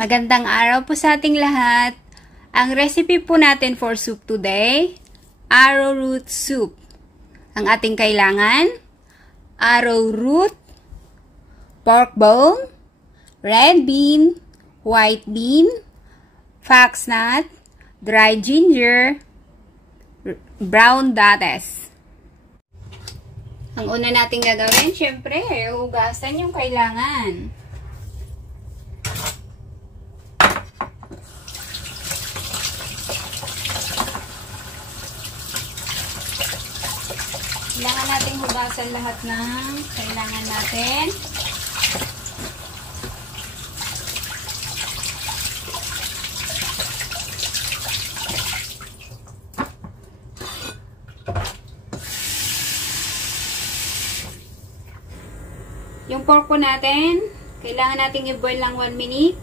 Magandang araw po sa ating lahat. Ang recipe po natin for soup today, arrowroot soup. Ang ating kailangan, arrowroot, pork bone, red bean, white bean, foxnut, dried ginger, brown dates. Ang una nating gagawin, syempre, hugasan yung kailangan. Kailangan natin hugasan lahat ng kailangan natin. Yung pork po natin, kailangan natin i-boil lang 1 minute.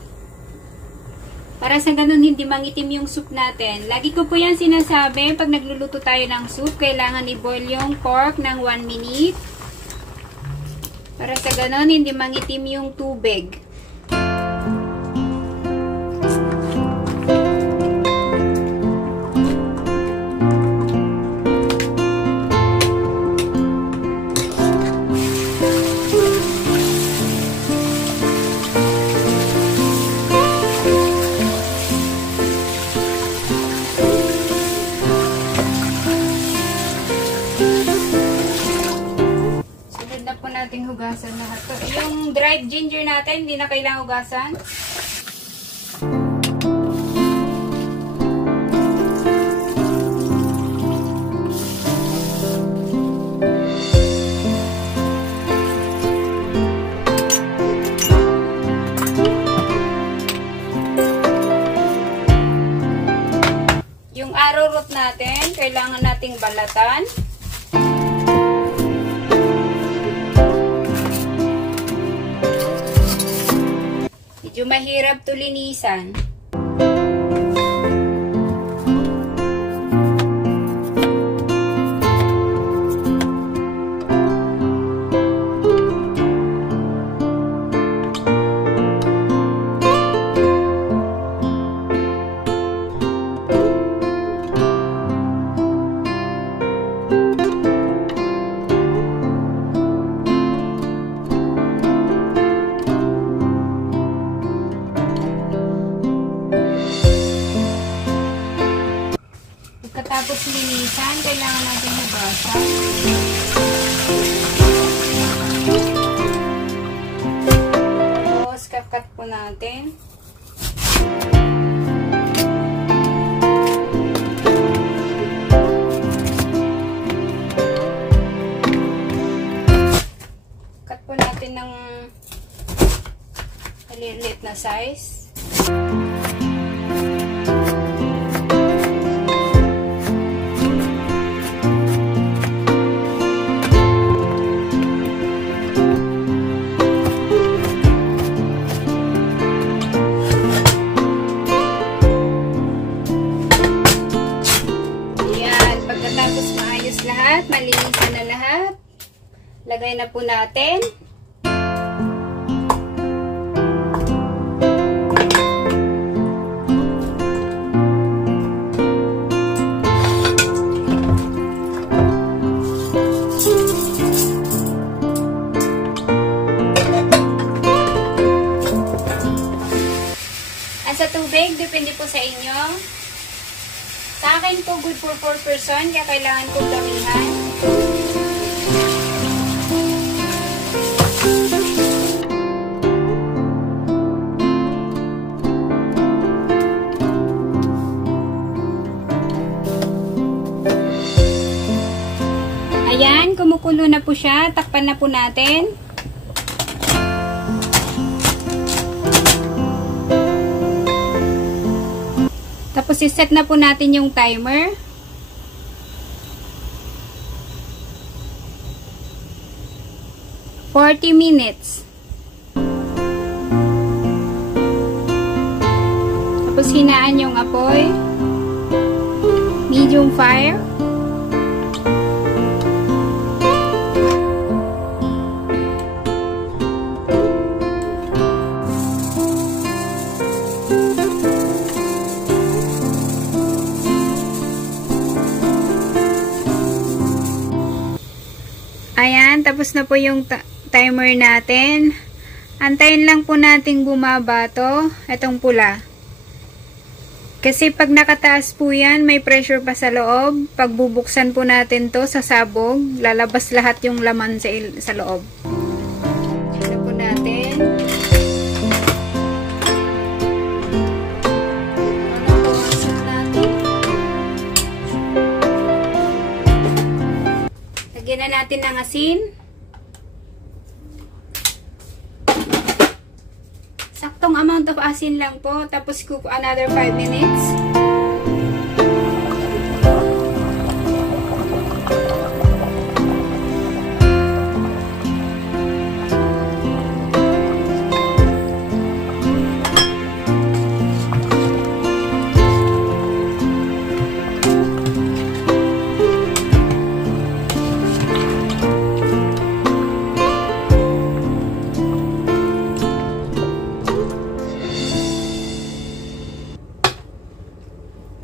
Para sa ganun hindi mangitim yung soup natin. Lagi ko po yan sinasabi, pag nagluluto tayo ng soup, kailangan i-boil yung pork ng 1 minute. Para sa ganun hindi mangitim yung tubig. Nating hugasan lahat to. Yung dried ginger natin, hindi na kailangang hugasan. Yung arrowroot natin, kailangan nating balatan. Medyo mahirap to linisan. Pagkatapos linisan, kailangan natin hugasan. Tapos, kakat po natin. Cut po natin ng maliit na size. Malinisan na lahat. Lagay na po natin. At sa tubig, depende po sa inyo. Sa akin po, good for 4 person, kaya kailangan kong damihan. Ayan, kumukulo na po siya. Takpan na po natin. Tapos iset na po natin yung timer. For 40 minutes. Tapos hinaan yung apoy. Medium fire. tapos na po yung timer natin. Antayin lang po nating bumaba to, itong pula. Kasi pag nakataas po yan, may pressure pa sa loob. Pag bubuksan po natin to sa sabog, lalabas lahat yung laman sa loob. Check na po natin. Lagyan na natin ng asin. Saktong amount of asin lang po. Tapos cook another 5 minutes.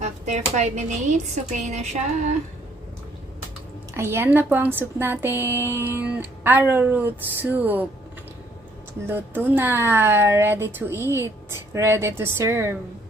After 5 minutes, okay na siya. Ayan na po ang soup natin. Arrowroot soup. Luto na. Ready to eat. Ready to serve.